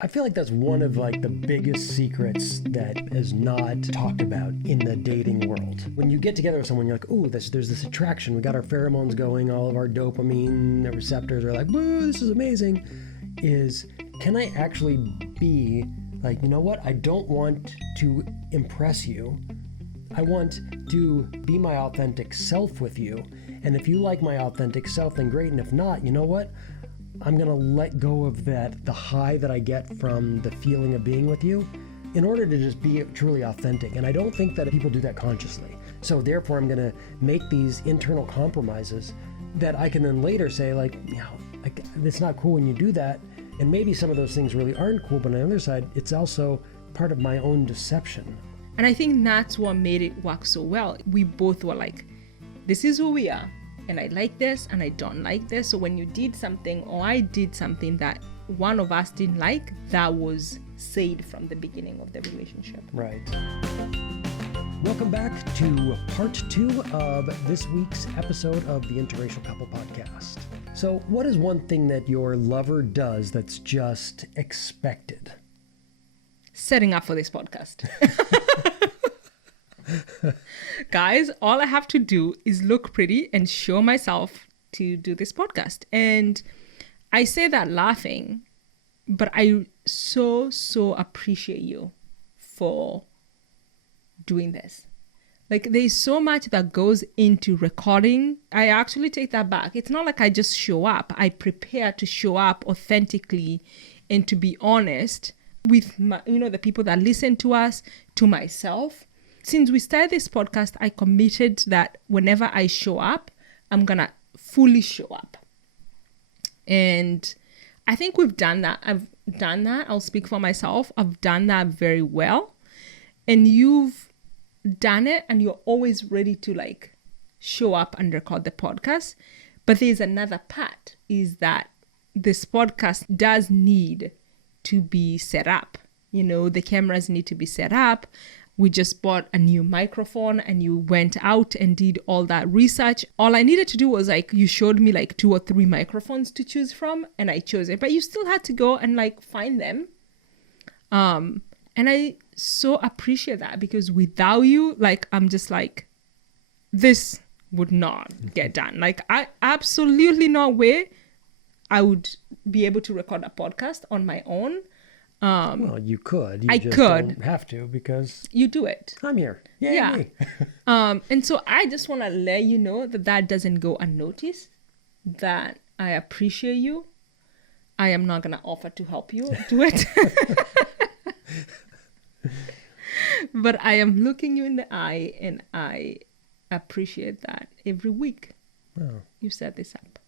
I feel like that's one of like the biggest secrets that is not talked about in the dating world. When you get together with someone, you're like, ooh, there's this attraction. We got our pheromones going, all of our dopamine receptors are like, woo, this is amazing. Can I actually be like, you know what? I don't want to impress you. I want to be my authentic self with you. And if you like my authentic self, then great. And if not, you know what? I'm going to let go of the high that I get from the feeling of being with you in order to just be truly authentic. And I don't think that people do that consciously. So therefore, I'm going to make these internal compromises that I can then later say like, it's not cool when you do that. And maybe some of those things really aren't cool. But on the other side, it's also part of my own deception. And I think that's what made it work so well. We both were like, this is who we are. And I like this and I don't like this. So when you did something or I did something that one of us didn't like, that was said from the beginning of the relationship. Right. Welcome back to part 2 of this week's episode of the Interracial Couple Podcast. So what is one thing that your lover does that's just expected? Setting up for this podcast. Guys, all I have to do is look pretty and show myself to do this podcast. And I say that laughing, but I so appreciate you for doing this. Like, there's so much that goes into recording. I actually take that back. It's not like I just show up. I prepare to show up authentically and to be honest with the people that listen to us, to myself. Since we started this podcast, I committed that whenever I show up, I'm going to fully show up. And I think we've done that. I've done that. I'll speak for myself. I've done that very well. And you've done it and you're always ready to like show up and record the podcast. But there's another part is that this podcast does need to be set up. The cameras need to be set up. We just bought a new microphone and you went out and did all that research. All I needed to do was like, you showed me like 2 or 3 microphones to choose from and I chose it. But you still had to go and like find them. And I so appreciate that because without you, like, I'm just like, this would not get done. Like, I absolutely no way I would be able to record a podcast on my own. Well, you could. You just could. Don't have to because you do it. I'm here. Yay, yeah. Me. And so I just want to let you know that doesn't go unnoticed. That I appreciate you. I am not gonna offer to help you do it, but I am looking you in the eye, and I appreciate that every week. Wow. You set this up.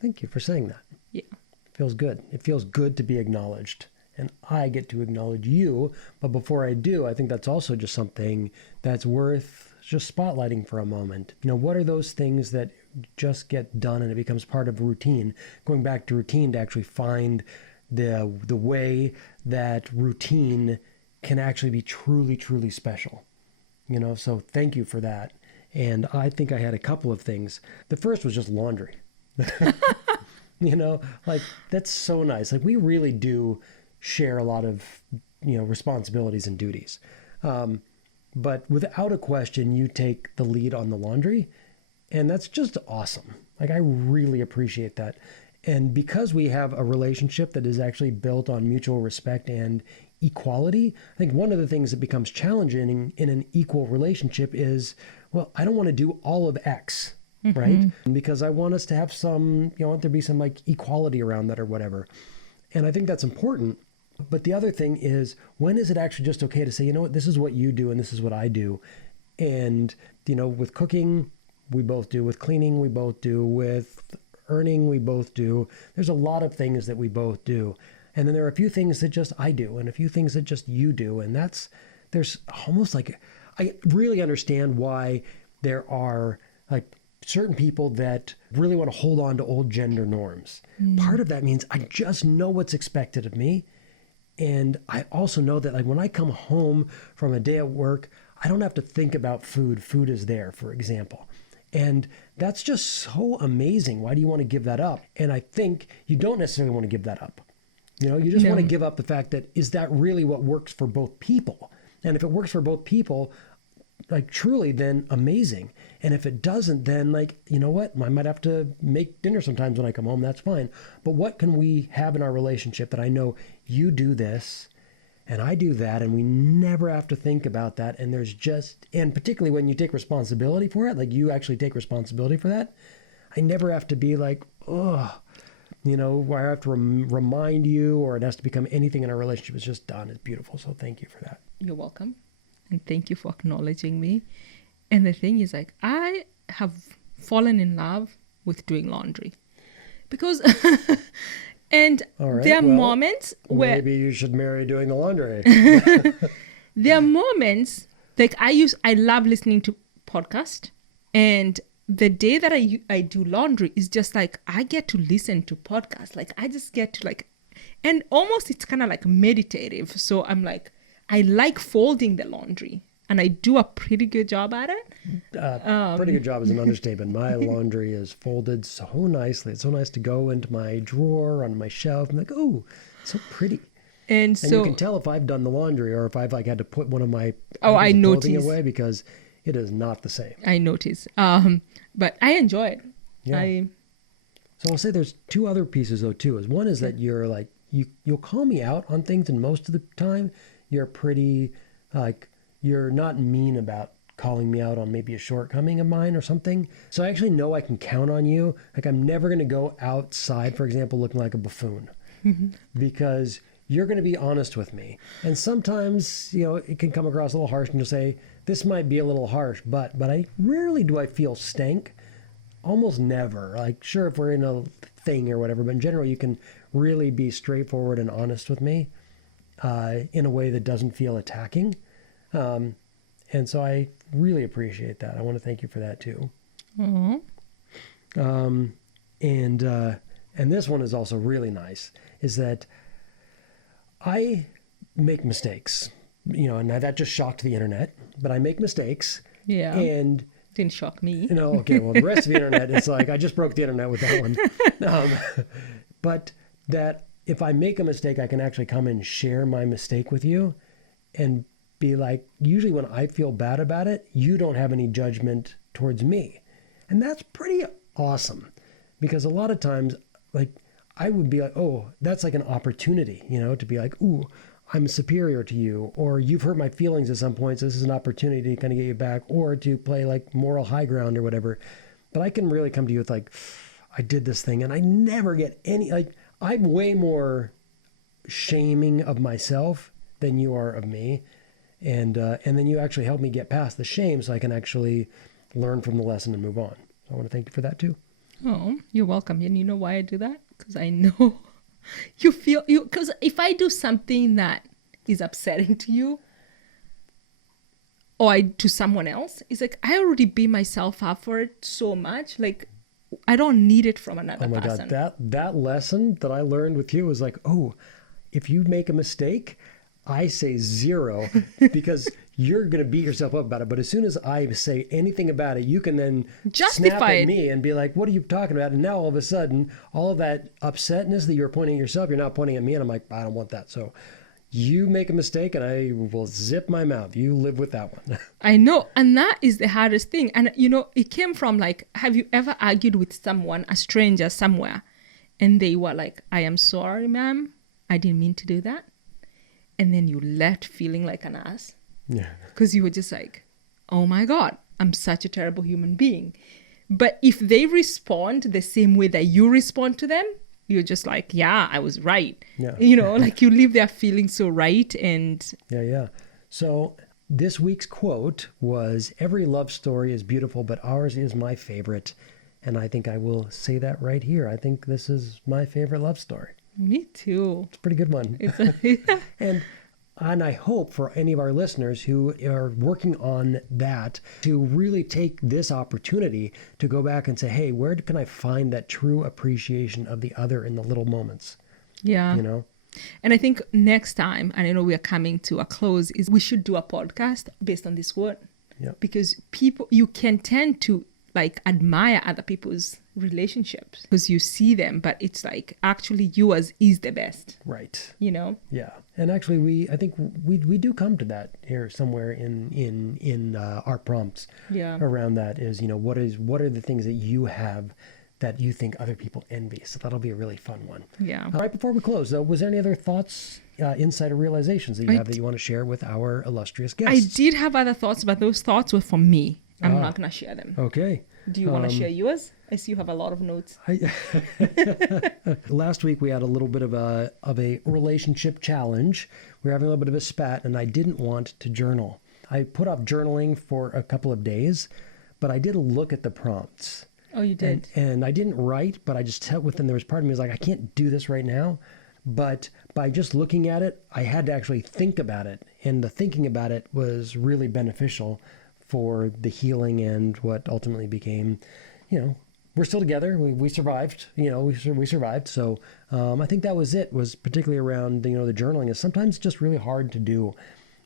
Thank you for saying that. Yeah. It feels good. It feels good to be acknowledged. And I get to acknowledge you. But before I do, I think that's also just something that's worth just spotlighting for a moment. What are those things that just get done and it becomes part of routine? Going back to routine to actually find the way that routine can actually be truly, truly special. So thank you for that. And I think I had a couple of things. The first was just laundry. Like that's so nice. Like we really do share a lot of, responsibilities and duties. But without a question, you take the lead on the laundry. And that's just awesome. Like, I really appreciate that. And because we have a relationship that is actually built on mutual respect and equality, I think one of the things that becomes challenging in an equal relationship is, well, I don't want to do all of X, right? Because I want us to have some, I want there to be some like equality around that or whatever. And I think that's important. But the other thing is, when is it actually just okay to say, you know what, this is what you do and this is what I do. And, with cooking, we both do. With cleaning, we both do. With earning, we both do. There's a lot of things that we both do. And then there are a few things that just I do and a few things that just you do. And there's almost like, I really understand why there are like certain people that really want to hold on to old gender norms. Part of that means I just know what's expected of me. And I also know that like when I come home from a day at work, I don't have to think about food. Food is there, for example. And that's just so amazing. Why do you want to give that up? And I think you don't necessarily want to give that up. You just No. want to give up the fact that, is that really what works for both people? And if it works for both people, like truly, then amazing. And if it doesn't, then like, you know what? I might have to make dinner sometimes when I come home. That's fine. But what can we have in our relationship that I know you do this and I do that, and we never have to think about that. And and particularly when you take responsibility for it, like you actually take responsibility for that, I never have to be like, oh, where I have to remind you, or it has to become anything in our relationship. It's just done. It's beautiful. So thank you for that. You're welcome. And thank you for acknowledging me. And the thing is, like, I have fallen in love with doing laundry because, and All right, there are well, moments where maybe you should marry doing the laundry. there are moments like I love listening to podcasts, and the day that I do laundry is just like I get to listen to podcasts. Like I just get to like, and almost it's kind of like meditative. So I'm like, I like folding the laundry, and I do a pretty good job at it. Pretty good job is an understatement. My laundry is folded so nicely. It's so nice to go into my drawer on my shelf and like, oh, so pretty. And And so you can tell if I've done the laundry or if I've like had to put one of my Oh, I articles of clothing notice. away, because it is not the same. I notice. But I enjoy it. Yeah. So I'll say there's two other pieces though too. One is that you're like you'll call me out on things, and most of the time you're pretty like you're not mean about calling me out on maybe a shortcoming of mine or something. So I actually know I can count on you. Like I'm never going to go outside, for example, looking like a buffoon, because you're going to be honest with me. And sometimes, it can come across a little harsh, and you'll say, this might be a little harsh, but I rarely do I feel stank. Almost never. Like, sure, if we're in a thing or whatever, but in general, you can really be straightforward and honest with me in a way that doesn't feel attacking. And so I really appreciate that. I want to thank you for that too. Mm-hmm. And this one is also really nice, is that I make mistakes, and that just shocked the internet, but I make mistakes. Yeah. And didn't shock me. okay, well, the rest of the internet, it's like, I just broke the internet with that one. But that if I make a mistake, I can actually come and share my mistake with you and be like, usually when I feel bad about it, you don't have any judgment towards me. And that's pretty awesome, because a lot of times, like, I would be like, oh, that's like an opportunity, to be like, ooh, I'm superior to you, or you've hurt my feelings at some point, so this is an opportunity to kind of get you back, or to play like moral high ground or whatever. But I can really come to you with like, I did this thing, and I never get any, like, I'm way more shaming of myself than you are of me. And then you actually help me get past the shame, so I can actually learn from the lesson and move on. So I want to thank you for that too. Oh, you're welcome. And you know why I do that? Because I know because if I do something that is upsetting to you, or to someone else, it's like I already beat myself up for it so much. Like I don't need it from another Oh my person. God, that lesson that I learned with you was like, oh, if you make a mistake, I say 0, because you're going to beat yourself up about it. But as soon as I say anything about it, you can then snap Justify at it. me and be like, what are you talking about? And now all of a sudden, all of that upsetness that you're pointing at yourself, you're not pointing at me. And I'm like, I don't want that. So you make a mistake and I will zip my mouth. You live with that one. I know. And that is the hardest thing. And, it came from like, have you ever argued with someone, a stranger somewhere, and they were like, I am sorry, ma'am. I didn't mean to do that. And then you left feeling like an ass. Yeah. Because you were just like, oh my God, I'm such a terrible human being. But if they respond the same way that you respond to them, you're just like, yeah, I was right. Yeah. Like you leave their feeling so right. And Yeah. So this week's quote was, every love story is beautiful, but ours is my favorite. And I think I will say that right here. I think this is my favorite love story. me too. It's a pretty good one. And I hope for any of our listeners who are working on that to really take this opportunity to go back and say, hey, where can I find that true appreciation of the other in the little moments? Yeah. And I think next time, and I know we are coming to a close, is we should do a podcast based on this word. Yep. Because you can tend to like admire other people's relationships because you see them, but it's like actually yours is the best, Right. you know? Yeah. And actually, I think we do come to that here somewhere in our prompts. Yeah. Around that is, what are the things that you have that you think other people envy? So that'll be a really fun one. Yeah. All right. Before we close, though, was there any other thoughts, insight, or realizations that you have that you want to share with our illustrious guests? I did have other thoughts, but those thoughts were from me. I'm not going to share them. Okay. Do you want to share yours? I see you have a lot of notes. Last week we had a little bit of a relationship challenge. We were having a little bit of a spat, and I didn't want to journal. I put off journaling for a couple of days, but I did look at the prompts. Oh, you did? And I didn't write, but I just sat with them. There was part of me was like, I can't do this right now. But by just looking at it, I had to actually think about it. And the thinking about it was really beneficial for the healing and what ultimately became, we're still together. We survived, we survived. So I think that was it, was particularly around, the journaling is sometimes just really hard to do,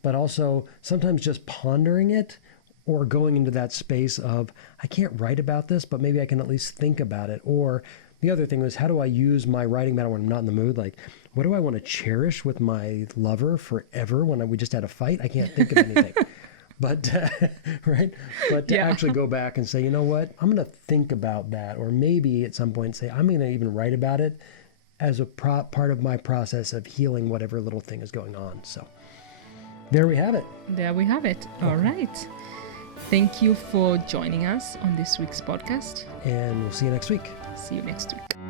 but also sometimes just pondering it or going into that space of, I can't write about this, but maybe I can at least think about it. Or the other thing was, how do I use my writing matter when I'm not in the mood? Like, what do I want to cherish with my lover forever when we just had a fight? I can't think of anything. But, right? But to actually go back and say, you know what? I'm going to think about that. Or maybe at some point say, I'm going to even write about it as a part of my process of healing whatever little thing is going on. So there we have it. There we have it. All right. Thank you for joining us on this week's podcast. And we'll see you next week. See you next week.